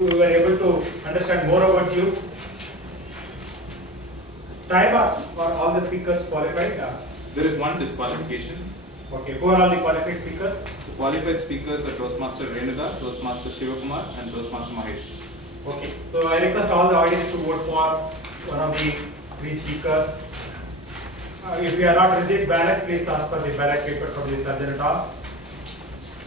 we were able to understand more about you. Time up for all the speakers qualified. There is one disqualification. Okay, who are all the qualified speakers? The qualified speakers are Toastmaster Renuka, Toastmaster Shivakumar and Toastmaster Mahesh. Okay, so I request all the audience to vote for one of the three speakers. If you have not received ballot, please ask for the ballot paper from the Sergeant at Arms.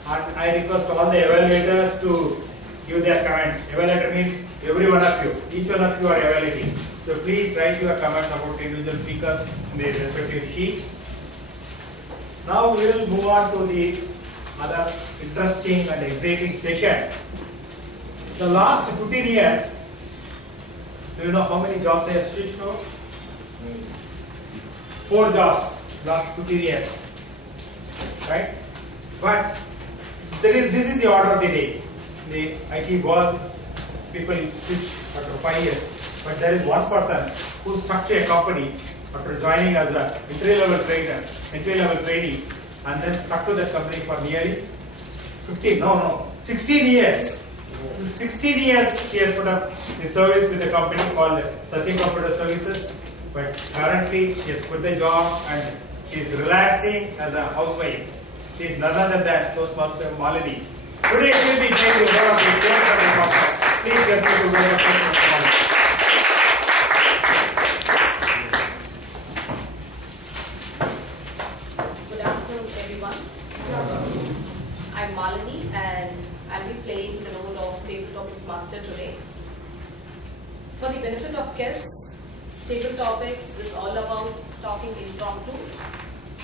And I request all the evaluators to give their comments. Evaluator means every one of you. Each one of you are evaluating. So please write your comments about individual speakers in their respective sheets. Now we will move on to the other interesting and exciting session. The last 15 years, do you know how many jobs I have switched over? 4 jobs last 15 years, right? But this is the order of the day. The IT world, people switch after 5 years. But there is one person who stuck to a company after joining as an entry-level trainee, and then stuck to that company for nearly 16 years. 16 years he has put up the service with a company called Satyam Computer Services. But currently she has quit the job and she is relaxing as a housewife. She is none other than Toastmaster Malini. Today she will be taking one of the same for the company. Please help me to welcome Toastmaster Malini. Good afternoon, everyone. I'm Malini and I'll be playing the role of Table Topics Master today. For the benefit of guests, Table Topics is all about talking impromptu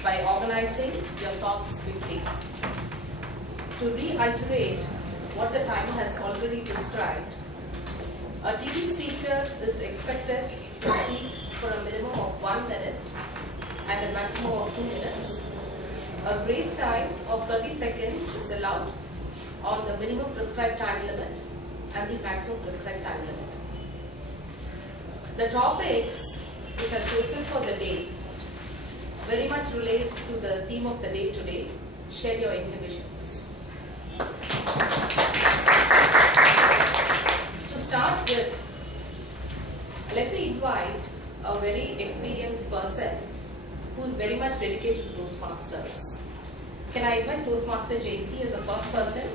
by organizing your thoughts quickly. To reiterate what the timer has already described, a TV speaker is expected to speak for a minimum of 1 minute and a maximum of 2 minutes. A grace time of 30 seconds is allowed on the minimum prescribed time limit and the maximum prescribed time limit. The topics which are chosen for the day very much relate to the theme of the day today, shed your inhibitions. To start with, let me invite a very experienced person who is very much dedicated to Toastmasters. Can I invite Toastmaster JP as the first person?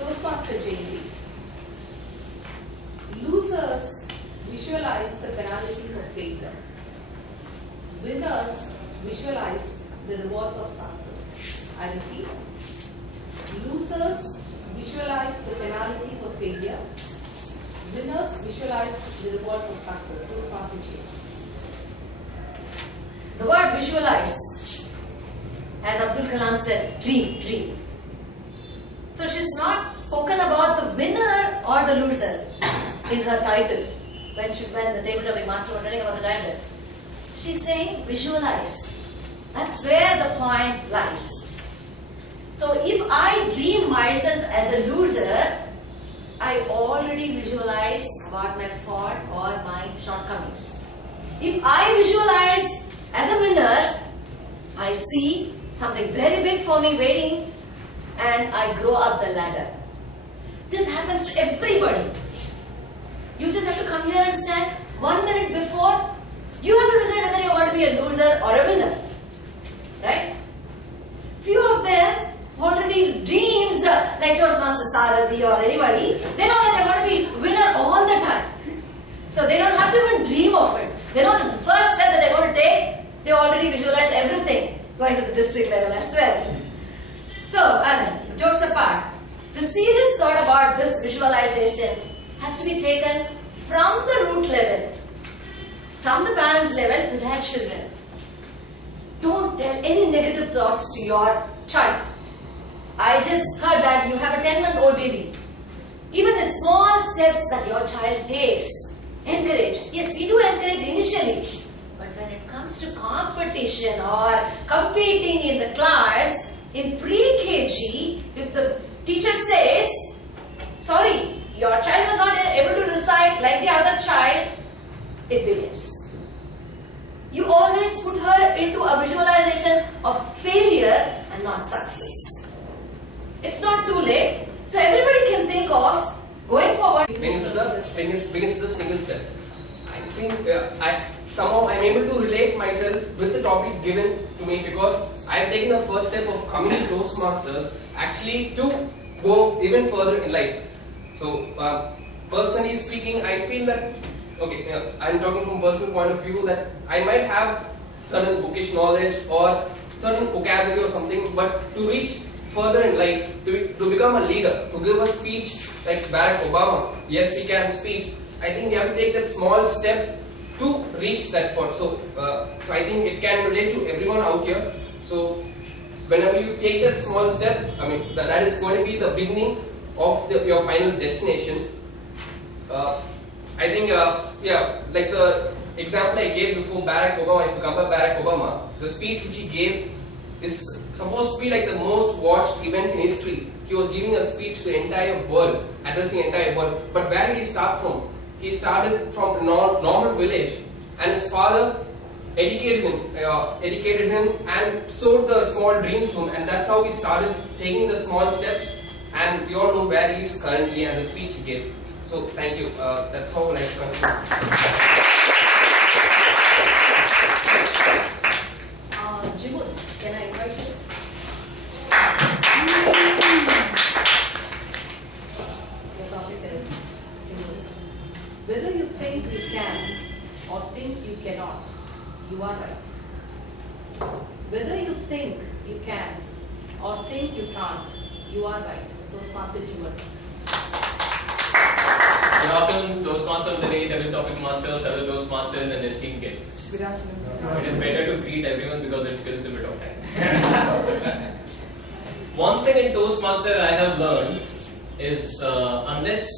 Toastmaster JP. Losers visualize the penalties of failure. Winners visualize the rewards of success. I repeat. Losers visualize the penalties of failure. Winners visualize the rewards of success. Toastmaster JP. The word visualize, as Abdul Kalam said, dream. So she's not spoken about the winner or the loser in her title when the table topic master was telling about the title. She's saying visualize. That's where the point lies. So if I dream myself as a loser, I already visualize about my fault or my shortcomings. If I visualize as a winner, I see something very big for me waiting and I grow up the ladder. This happens to everybody. You just have to come here and stand 1 minute before. You have to decide whether you're going to be a loser or a winner. Right? Few of them already dreams like Toastmaster Sarathi or anybody. They know that they're going to be winner all the time. So they don't have to even dream of it. They know the first step that they're going to take, they already visualize everything going to the district level as well. So, jokes apart, the serious thought about this visualization has to be taken from the root level, from the parents' level to their children. Don't tell any negative thoughts to your child. I just heard that you have a 10-month-old baby. Even the small steps that your child takes, encourage. Yes, we do encourage initially. But when it comes to competition or competing in the class, in pre-KG, if the teacher says, sorry, your child was not able to recite like the other child, it begins. You always put her into a visualization of failure and not success. It's not too late, so everybody can think of going forward. Begins with the single step. I think somehow I'm able to relate myself with the topic given to me because I've taken the first step of coming to Toastmasters actually to go even further in life. So personally speaking, I feel that I'm talking from personal point of view that I might have certain bookish knowledge or certain vocabulary or something, but to reach further in life, to become a leader, to give a speech like Barack Obama, yes we can speech, I think we have to take that small step to reach that spot. So I think it can relate to everyone out here. So whenever you take that small step, I mean that is going to be the beginning of your final destination. I think like the example I gave before Barack Obama, if you compare Barack Obama, the speech which he gave is supposed to be like the most watched event in history. He was giving a speech to the entire world, addressing the entire world. But where did he start from? He started from a normal village, and his father educated him and sowed the small dreams to him, and that's how he started taking the small steps. And we all know where he is currently and the speech he gave. So thank you. That's how I conclude. Jimul, can I invite you? Your topic is Jimul. Whether you think you can or think you cannot, you are right. Whether you think you can or think you can't, you are right. Toastmaster Jimul. Good afternoon, Toastmaster of the day, double topic master, fellow Toastmasters, and esteemed guests. Good afternoon. It is better to greet everyone because it kills a bit of time. One thing in Toastmaster I have learned is unless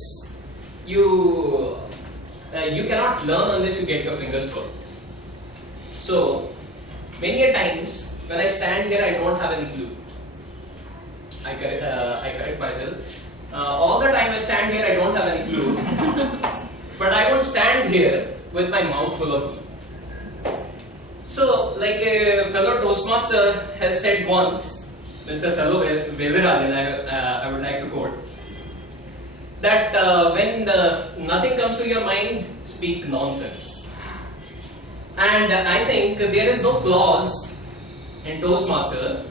you cannot learn unless you get your fingers burnt. So many a times when I stand here, I don't have any clue. I correct myself. All the time I stand here, I don't have any clue. But I won't stand here with my mouth full of glue. So, like a fellow Toastmaster has said once, Mr. Salo Vedarajan, I would like to quote, that when nothing comes to your mind, speak nonsense. And I think there is no clause in Toastmaster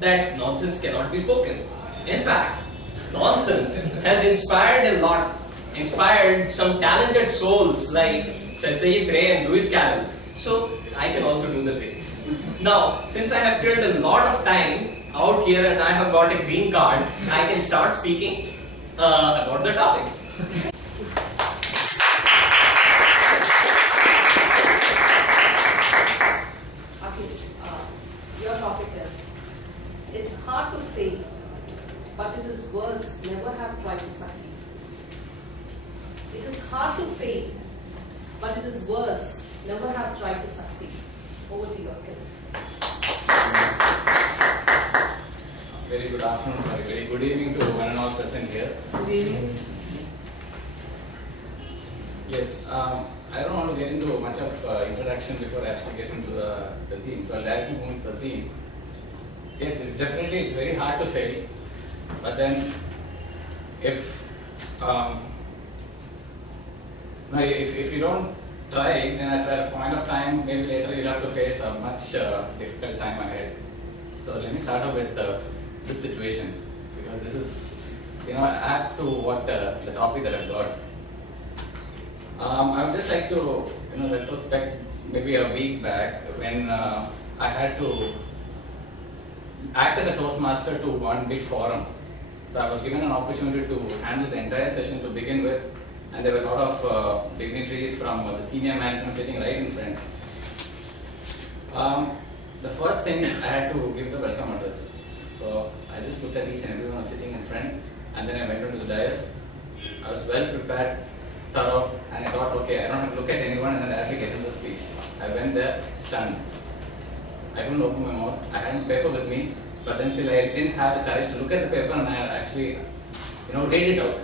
that nonsense cannot be spoken. In fact, nonsense has inspired a lot, inspired some talented souls like Satyajit Ray and Lewis Carroll. So I can also do the same. Now, since I have killed a lot of time out here and I have got a green card, I can start speaking about the topic. Your topic is, it's hard to fail, but it is worse never have tried to succeed. It is hard to fail, but it is worse never have tried to succeed. Over to you, Akhil. Very good afternoon, sorry, very good evening to one and all present here. Good evening. Yes, I don't want to get into much of introduction before actually getting to the theme, so I'll directly move into the theme. Yes, it's very hard to fail, but then if you don't try, then at a point of time, maybe later you'll have to face a much difficult time ahead. So let me start off with this situation, because this is, apt to what the topic that I've got. I would just like to, retrospect maybe a week back when I had to act as a Toastmaster to one big forum. So I was given an opportunity to handle the entire session to begin with, and there were a lot of dignitaries from the senior management sitting right in front. The first thing I had to give the welcome address. So I just looked at each and everyone sitting in front, and then I went onto the dais. I was well prepared, thorough, and I thought, okay, I don't have to look at anyone and then directly get into the speech. I went there stunned. I couldn't open my mouth. I had a paper with me, but then still I didn't have the courage to look at the paper, and I actually, read it out.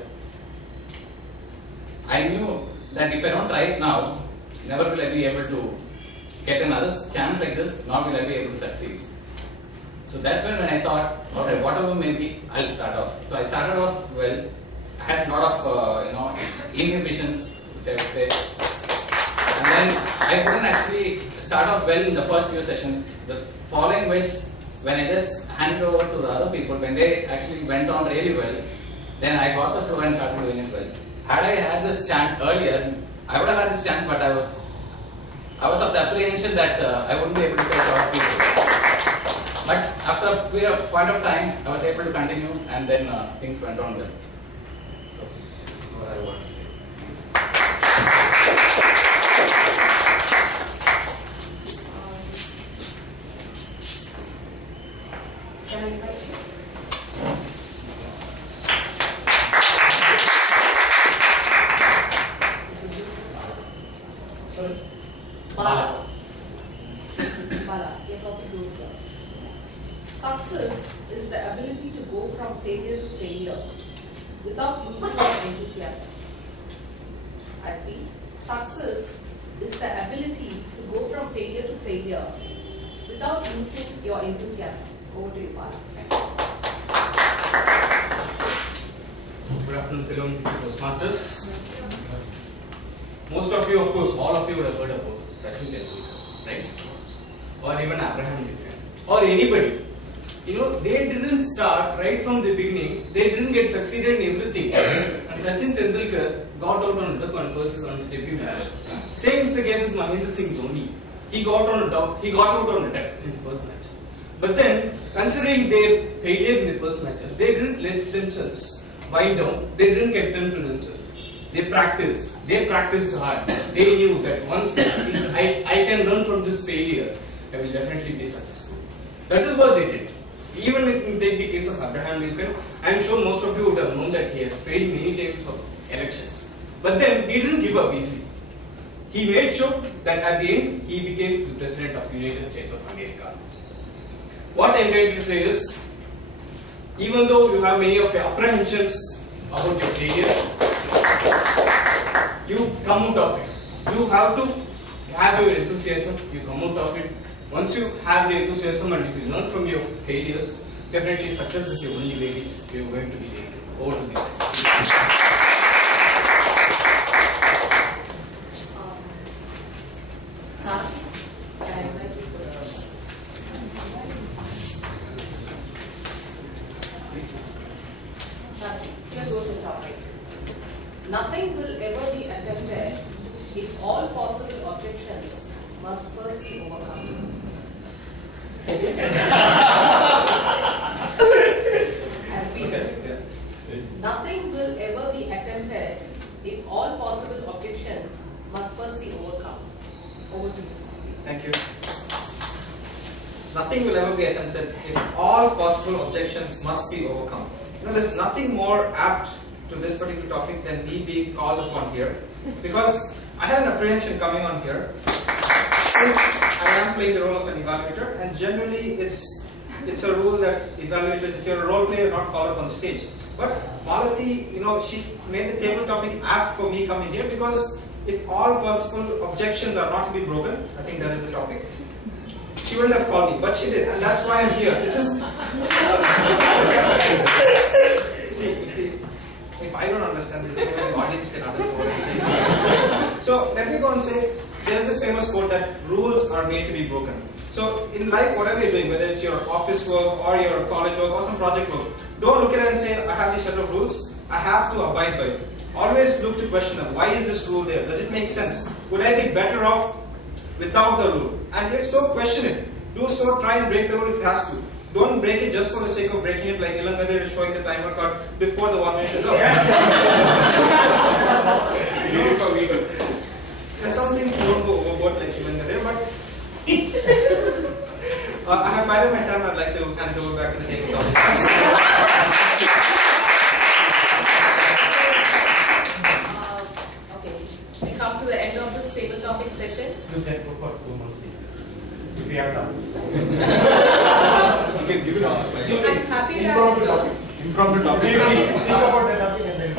I knew that if I don't try it now, never will I be able to get another chance like this, nor will I be able to succeed. So that's when I thought, alright, whatever maybe, I'll start off. So I started off well. I had a lot of inhibitions, which I would say, and then I couldn't actually start off well in the first few sessions. The following which, when I just handed over to the other people, when they actually went on really well, then I got the flow and started doing it well. Had I had this chance earlier, I would have had this chance, but I was of the apprehension that I wouldn't be able to face a lot of people. But after a point of time, I was able to continue, and then things went on well. So this is what I want to say. Can I invite you? Sorry? Bala. Bala, your topic goes well. Success is the ability to go from failure to failure without losing your enthusiasm. I repeat, success is the ability to go from failure to failure without losing your enthusiasm. Over to you, Bala. Good afternoon, fellow Toastmasters. Most of you, of course, all of you would have heard about Sachin Tendulkar, right? Or even Abraham Lincoln, or anybody. You know, they didn't start right from the beginning. They didn't get succeeded in everything. And Sachin Tendulkar got out on the first on his debut match. Same is the case with Mahendra Singh Dhoni. He got out on the deck in his first match. But then, considering their failure in the first matches, they didn't let themselves wind down. They didn't get them to themselves. They practiced hard. They knew that once I can learn from this failure, I will definitely be successful. That is what they did. Even in the case of Abraham Lincoln, I am sure most of you would have known that he has failed many times of elections. But then he didn't give up easily. He made sure that at the end he became the President of the United States of America. What I'm trying to say is, even though you have many of your apprehensions about your failure, you come out of it. You have to have your enthusiasm, you come out of it. Once you have the enthusiasm and if you learn from your failures, definitely success is the only way which you are going to be able over to this. Safi, can I invite you for Safi, here goes the topic. Nothing will ever be attempted if all possible objections must first be overcome. And nothing will ever be attempted if all possible objections must first be overcome. Over to you, Safi. Thank you. Nothing will ever be attempted if all possible objections must be overcome. You know, there's nothing more apt to this particular topic than me being called upon here, because I had an apprehension coming on here. Since I am playing the role of an evaluator, and generally it's a rule that evaluators, if you're a role player, not called up on stage. But Malati, you know, she made the table topic apt for me coming here, because if all possible objections are not to be broken, I think that is the topic. She wouldn't have called me, but she did, and that's why I'm here. This is see, if I don't understand this, the audience can understand what I'm saying. So let me go and say, there's this famous quote that rules are made to be broken. So in life, whatever you're doing, whether it's your office work or your college work or some project work, don't look at it and say, I have this set of rules, I have to abide by it. Always look to question them. Why is this rule there? Does it make sense? Would I be better off without the rule? And if so, question it. Do so, try and break the rule if it has to. Don't break it just for the sake of breaking it, like Ilangadir is showing the timer card before the 1 minute is up. And some things don't go overboard like Ilangadir, but I have bided my time. I'd like to hand it over back to the table topic. Okay, we come to the end of this table topic session. You can go for 2 months. If we have topics. Okay, give it up. I'm happy Impromptu that topics. Impromptu topics. Think about the topic and then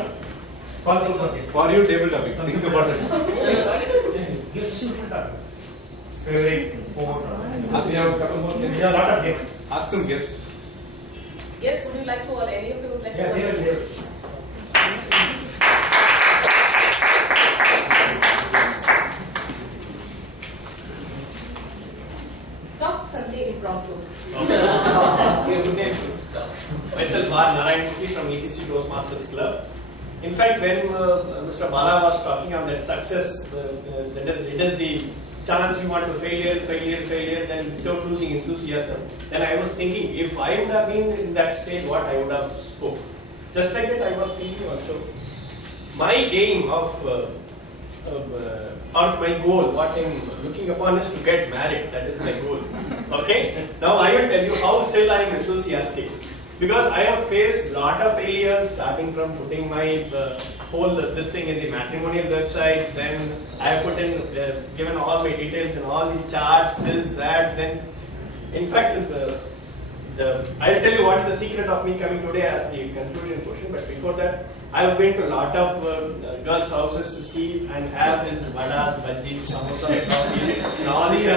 call 2 topics. For you, table topics. Think about it. Give simple topics. favorite sport? Ask, we have a couple more We guests. have a lot of guests. Ask some guests. Yes, would you like to, or any of you would like Yeah, to? they will. They will. Talk something impromptu. Myself, R. Narayan from ECC Toastmasters Club. In fact, when Mr. Bala was talking of that success, it is the chance you want to failure, then without losing enthusiasm. Then I was thinking, if I would have been in that stage, what I would have spoke. Just like that, I was thinking also. My aim of or my goal, what I'm looking upon is to get married. That is my goal. Okay? Now I will tell you how still I am enthusiastic. Because I have faced lot of failures, starting from putting my whole this thing in the matrimonial websites, then I have put in, given all my details and all the charts, this, that, then, in fact, I will tell you what is the secret of me coming today as the conclusion question, but before that, I have been to a lot of girls' houses to see and have this vadas, bhaji, samosas, coffee, and all these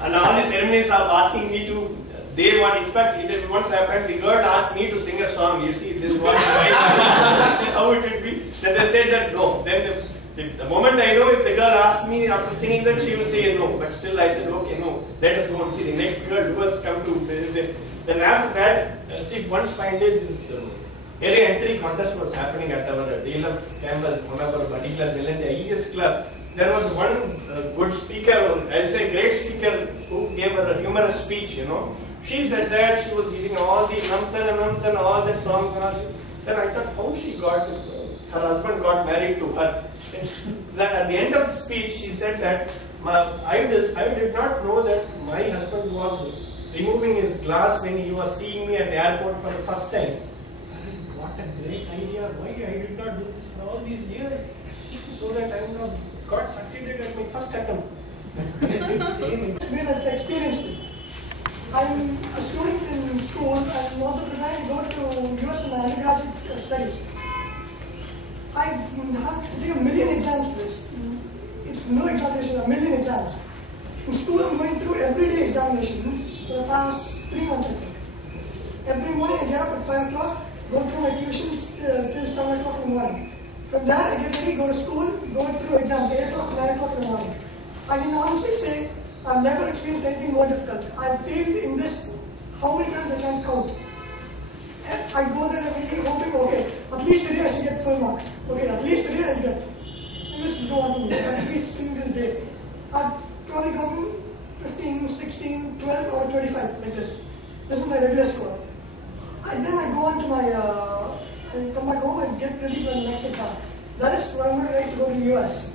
and all the ceremonies are asking me to. They want, in fact, it once happened, the girl asked me to sing a song. You see, this is what how it would be. Then they said that no. Then the moment I know if the girl asks me after singing that, she will say no. But still I said, okay, no, let us go and see the next girl who has come to. Then after that, see, once fine day, this area entry contest was happening at our DLF campus, one of our particular ES club. There was one good speaker, I will say great speaker, who gave her a humorous speech, you know. She said that she was giving all the namtan, all the songs and all. Then I thought how she got, her husband got married to her. And at the end of the speech, she said that I did not know that my husband was removing his glass when he was seeing me at the airport for the first time. What a great idea! Why I did not do this for all these years, so that I would have got succeeded at my first attempt. I've experienced it. I'm a student in school and I'm also preparing to go to US in undergraduate studies. I've had to take a million exams for this. It's no exaggeration, a million exams. In school I'm going through everyday examinations for the past 3 months I think. Every morning I get up at 5 o'clock, go through my tuitions till 7 o'clock in the morning. From there I get ready, go to school, go through exams 8 o'clock, 9 o'clock in the morning. I can honestly say I've never experienced anything more difficult. I've failed in this how many times I can't count. I go there every day hoping, okay, at least today I should get full mark. Okay, at least today I'll get. And this will go on for me every single day. I've probably gotten 15, 16, 12 or 25 like this. This is my regular score. Then I go on to my, I come back home and get ready for the next exam. That is what I'm going to write to go to the US.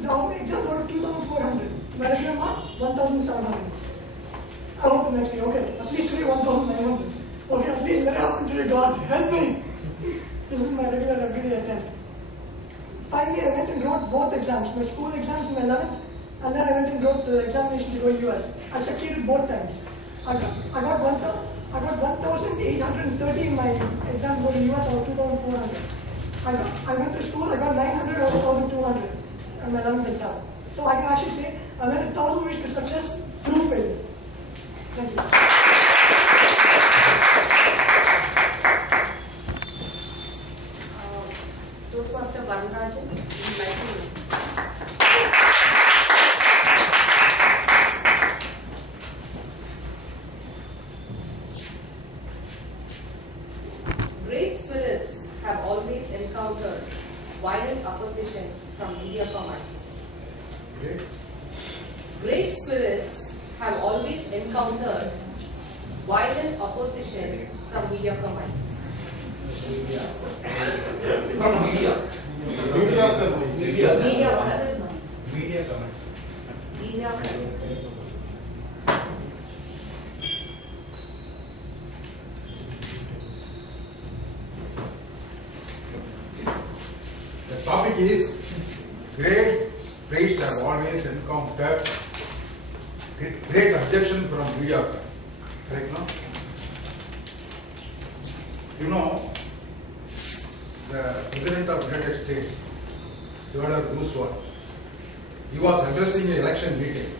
The exam got 2,400. My regular mark, 1,700. I hope next year, okay, at least today 1,900. Okay, at least let it happen today, God, help me. This is my regular everyday attempt. Finally, I went and wrote both exams, my school exams in my 11th, and then I went and wrote the examination to go to US. I succeeded both times. I got 1,830 in my exam for the US or 2,400. I went to school, I got 900 or 1,200 in my 11th exam. So I can actually say I went 1,000 ways to success through failure. Thank you. Toastmaster Varunarajan, would you like to? Great spirits have always encountered violent opposition from mediocre minds. Great spirits have always encountered violent opposition from mediocre minds. Mediocre. The topic is great spirits have always encountered great objection from mediocre. Correct, no? You know, the President of the United States, Theodore Roosevelt, he was addressing an election meeting.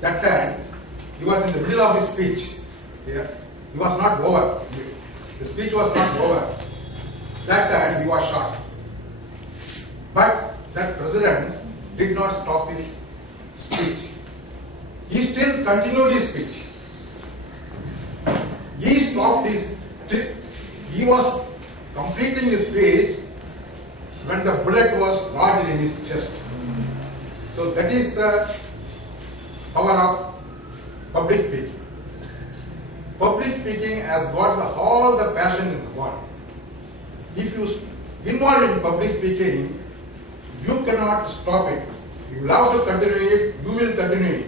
That time, he was in the middle of his speech. Yeah. He was not over. The speech was not over. That time, he was shot. But that president did not stop his speech. He still continued his speech. He stopped his, he was completing his speech when the bullet was lodged in his chest. So that is the power of public speaking. Public speaking has got all the passion in the world. If you involved in public speaking, you cannot stop it. You love to continue it, you will continue it.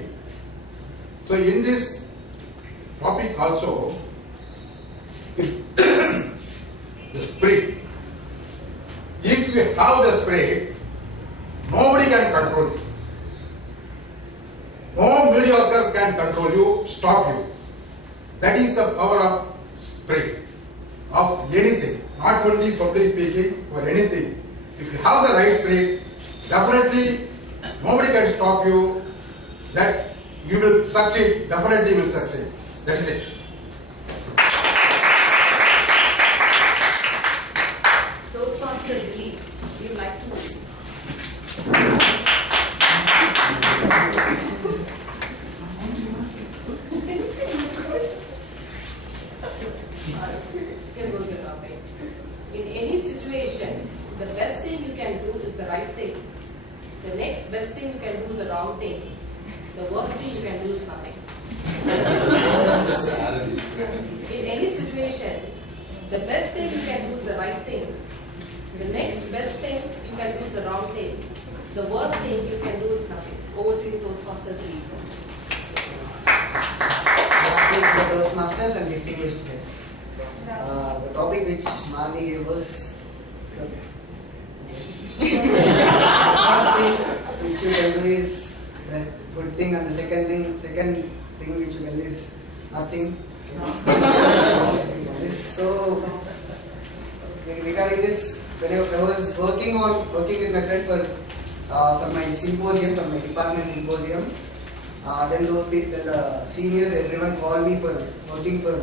So in this topic also, the spirit. If you have the spirit, nobody can control you. No mediocre can control you, stop you. That is the power of spirit, of anything, not only public speaking or anything. If you have the right spirit, definitely nobody can stop you, that you will succeed, definitely will succeed. That is it. Toastmaster Medley, would you like to? Here goes your topic. In any situation, the best thing you can do is the right thing. The next best thing you can do is the wrong thing. The worst thing you can do is nothing. In any situation, the best thing you can do is the right thing. The next best thing you can do is the wrong thing. The worst thing you can do is nothing. Over to you, Toastmaster 3. The Toastmasters and distinguished guests. The topic which Malini gave was the first thing which you can do is the good thing, and the second thing which you can do is nothing. So regarding this, when I was working with my friend for my symposium, for my department symposium, then the seniors, everyone called me for working for